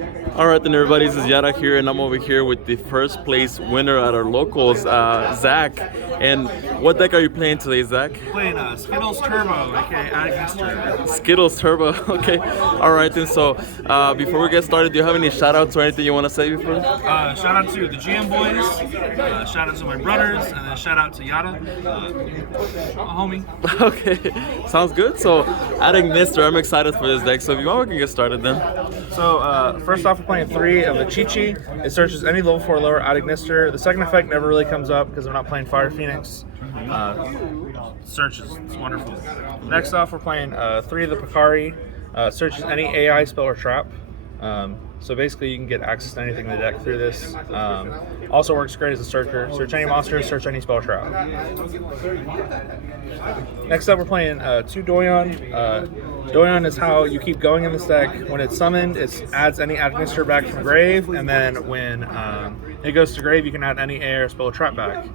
Alright then everybody, this is Yara here and I'm over here with the first place winner at our locals, Zach. And what deck are you playing today, Zach? Playing Skittles Turbo, aka Agnister. Skittles Turbo, okay. Alright then, so before we get started, do you have any shout outs or anything you want to say before? Shout out to the GM boys, shout out to my brothers, and then shout out to Yada, a homie. Okay, sounds good. So adding Agnister, I'm excited for this deck, so if you want we can get started then. So first off, we're playing 3 of the Chi-Chi. It searches any level 4 lower out Agnister. The second effect never really comes up because I'm not playing Fire Phoenix. Searches, it's wonderful. Next off, we're playing 3 of the Picari. Searches any AI spell or trap. So basically you can get access to anything in the deck through this. Also works great as a searcher. Search any monster, search any spell trap. Next up we're playing 2 Doyon. Doyon is how you keep going in this deck. When it's summoned, it adds any Agnister back from grave, and then when it goes to grave, you can add any AI or spell or trap back.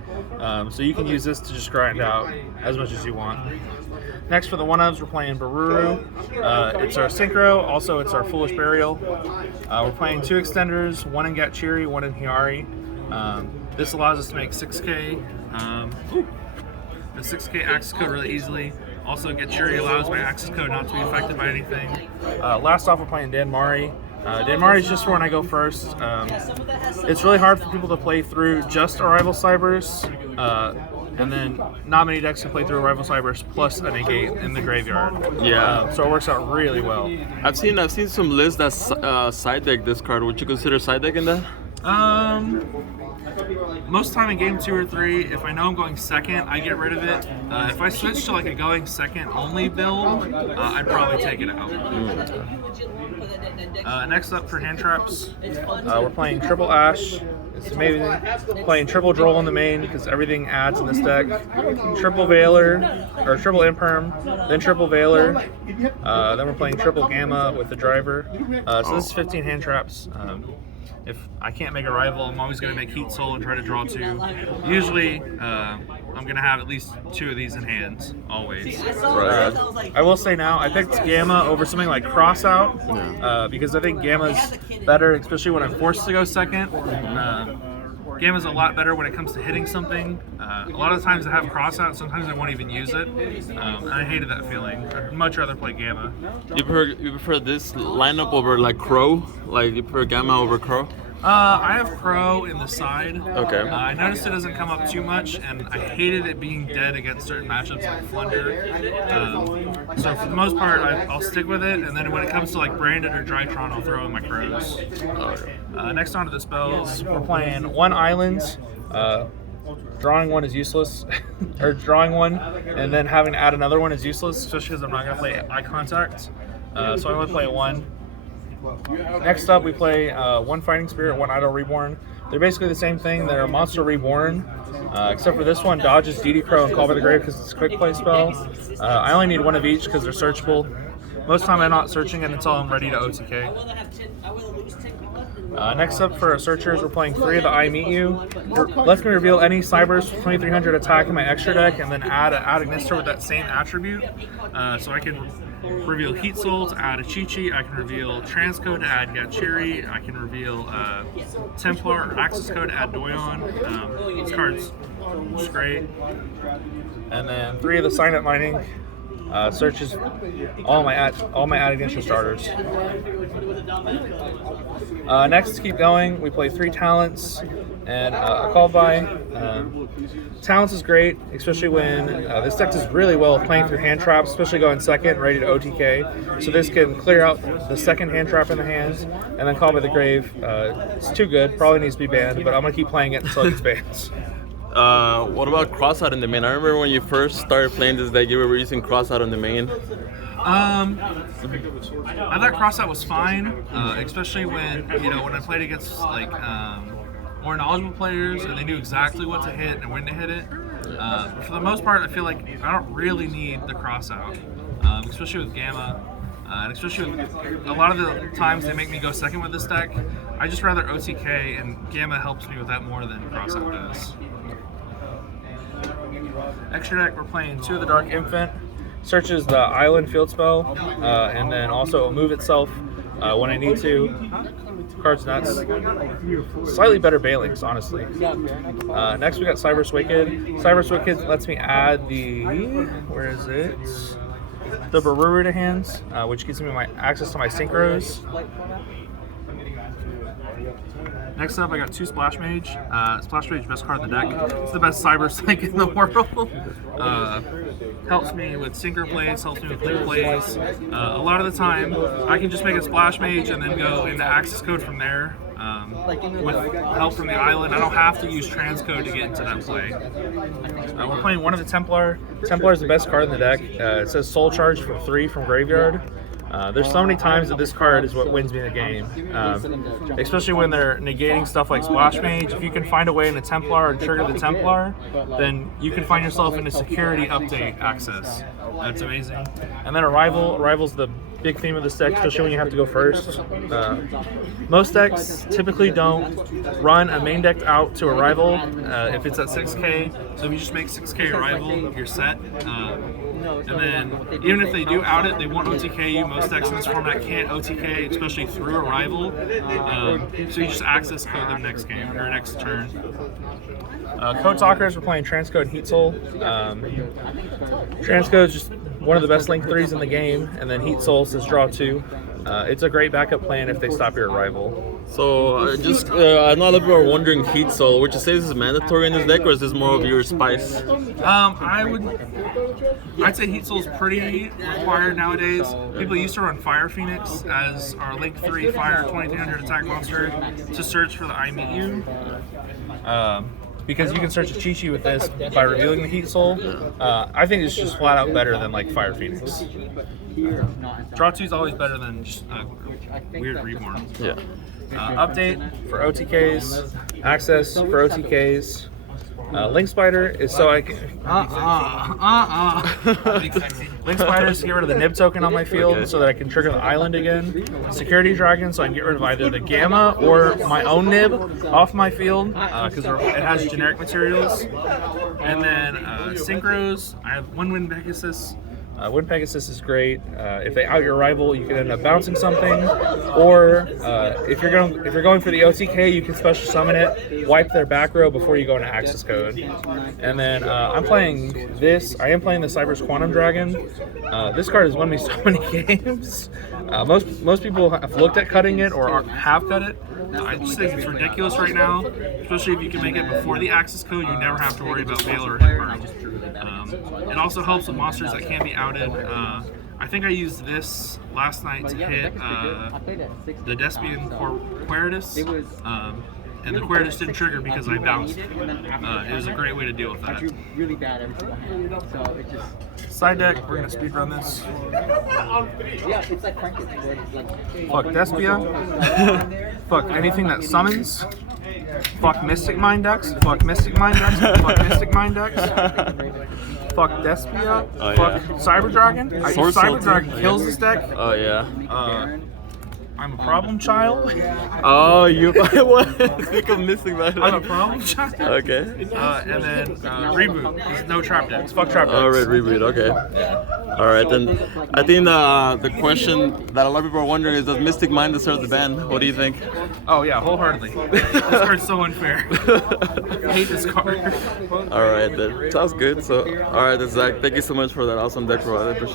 So you can use this to just grind out as much as you want. Next for the 1-ofs, we're playing Baruru. It's our Synchro, also it's our Foolish Burial. We're playing 2 extenders, 1 in Gatchiri, 1 in Hiari. This allows us to make 6k, the 6k access code really easily. Also Gatchiri allows my access code not to be affected by anything. Last off, we're playing Danmari. Danmari is just for when I go first. It's really hard for people to play through just Arrival Cypress. And then not many decks can play through Arrival Cypress plus a negate in the graveyard. Yeah. So it works out really well. I've seen some lists that side deck this card. Would you consider side decking that? Most time in game 2 or 3, if I know I'm going second, I get rid of it. If I switch to like a going second only build, I'd probably take it out. Next up for hand traps, we're playing triple Ash. It's amazing. Playing triple Droll in the main because everything adds in this deck. Triple Veiler, or triple Imperm, then triple Veiler. Then we're playing triple Gamma with the driver. So this is 15 hand traps. If I can't make a rival, I'm always going to make Heat Soul and try to draw 2. Usually, I'm going to have at least 2 of these in hand, always. Right. I will say now, I picked Gamma over something like Crossout, because I think Gamma's better, especially when I'm forced to go second. Gamma's a lot better when it comes to hitting something. A lot of the times I have Crossout, sometimes I won't even use it. And I hated that feeling. I'd much rather play Gamma. You prefer this lineup over like Crow? Like you prefer Gamma over Crow? I have Crow in the side. Okay. I noticed it doesn't come up too much, and I hated it being dead against certain matchups like Flunder. So for the most part, I'll stick with it, and then when it comes to like Branded or Drytron, I'll throw in my Crows. Okay. Next on to the spells, we're playing 1 Islands. Drawing 1 is useless, or drawing 1, and then having to add another one is useless, especially because I'm not going to play Eye Contact. So I only play 1. Next up, we play 1 Fighting Spirit, 1 Idol Reborn. They're basically the same thing. They're a Monster Reborn, except for this one dodges DD Crow and Call by the Grave because it's a quick play spell. I only need 1 of each because they're searchable. Most of the time I'm not searching it until I'm ready to OTK. Next up for our searchers, we're playing 3 of the I Meet You. Let me reveal any Cypress 2300 attack in my extra deck and then add Agnister with that same attribute. So I can reveal Heat Soul to add a Chi-Chi, I can reveal Transcode to add Gatchiri, I can reveal Templar or Access Code to add Doyon. This card's just great. And then 3 of the Sign Up Mining. Searches all my Agnister starters. Next, to keep going, we play 3 talents and a call by. Talents is great, especially when this deck does really well with playing through hand traps, especially going second, ready to OTK. So this can clear out the second hand trap in the hand, and then Call by the Grave. It's too good, probably needs to be banned, but I'm gonna keep playing it until it gets banned. What about Crossout in the main? I remember when you first started playing this deck, you were using Crossout in the main. I thought Crossout was fine, especially when I played against like more knowledgeable players and they knew exactly what to hit and when to hit it. But for the most part, I feel like I don't really need the Crossout, especially with Gamma. And especially with a lot of the times they make me go second with this deck, I just rather OTK, and Gamma helps me with that more than Crossout does. Extra deck, we're playing 2 of the Dark Infant. Searches the island field spell, and then also a move itself. when I need to. Card's nuts. Slightly better Balinks, honestly. Next we got Cypress Wicked. Cypress Wicked lets me add the, where is it? The Rowlett to hands, which gives me my access to my synchros. Next up, I got 2 Splash Mage. Splash Mage, best card in the deck. It's the best Cyber Link in the world. Helps me with synchro plays, helps me with link plays. A lot of the time, I can just make a Splash Mage and then go into access code from there. With help from the island, I don't have to use transcode to get into that play. We're playing one of the Templar. Templar is the best card in the deck. It says Soul Charge for 3 from Graveyard. There's so many times that this card is what wins me the game, especially when they're negating stuff like Splash Mage. If you can find a way in a Templar and trigger the Templar, then you can find yourself in a security update access. That's amazing. And then Arrival. Arrival's the big theme of this deck, especially when you have to go first. Most decks typically don't run a main deck out to Arrival if it's at 6k. So if you just make 6k Arrival, you're set. And then even if they do out it, they won't OTK you. Most decks in this format can't OTK, especially through Arrival. So you just access code them next game or next turn. Code Talkers, we're playing Transcode Heat Soul. Transcode is just one of the best link 3s in the game, and then Heat Soul says draw 2. It's a great backup plan if they stop your Arrival. So I know a lot of people are wondering Heat Soul. Would you say this is mandatory in this deck, or is this more of your spice? I'd say Heat Soul's pretty required nowadays. People used to run Fire Phoenix as our link 3 Fire 2300 attack monster to search for the I Meet You. Because you can search a Chi-Chi with this by revealing the Heat Soul. I think it's just flat out better than like Fire Phoenix. Draw 2 is always better than just Weird Reborn. Yeah. Update for OTKs, access for OTKs. Link Spider is so I can. Link Spider is to get rid of the nib token on my field so that I can trigger the island again. Security Dragon so I can get rid of either the Gamma or my own nib off my field because it has generic materials. And then Synchros, I have 1 Wind Pegasus. Wind Pegasus is great. If they out your rival, you can end up bouncing something, or if you're going for the OTK, you can special summon it, wipe their back row before you go into access code. And then I am playing the Cypress Quantum Dragon. This card has won me so many games. Most people have looked at cutting it or have cut it. I just think it's ridiculous right now, especially if you can make it before the access code. You never have to worry about Veil or Hit. It also helps with monsters that can't be outed. I think I used this last night to hit the Despian Queritus, and the Queritus didn't trigger because I bounced. It was a great way to deal with that. Side deck, we're going to speedrun this. Fuck Despia. Fuck anything that summons. Fuck Mystic Mind decks. Fuck Mystic Mind decks. Fuck Mystic Mind decks. Fuck Despia. Fuck Cyber Dragon. Cyber Dragon kills this deck. Oh yeah. I'm a problem child. Oh, you what? Think of Mystic Mind. I'm a problem child. Okay. And then reboot. There's no trap decks. Fuck trap decks. Alright, reboot. Okay. All right, then I think the question that a lot of people are wondering is, does Mystic Mind deserve the ban? What do you think? Oh yeah, wholeheartedly. This card's so unfair. I hate this card. All right, then sounds good. So, all right, then Zach, thank you so much for that awesome deck, bro. I appreciate it.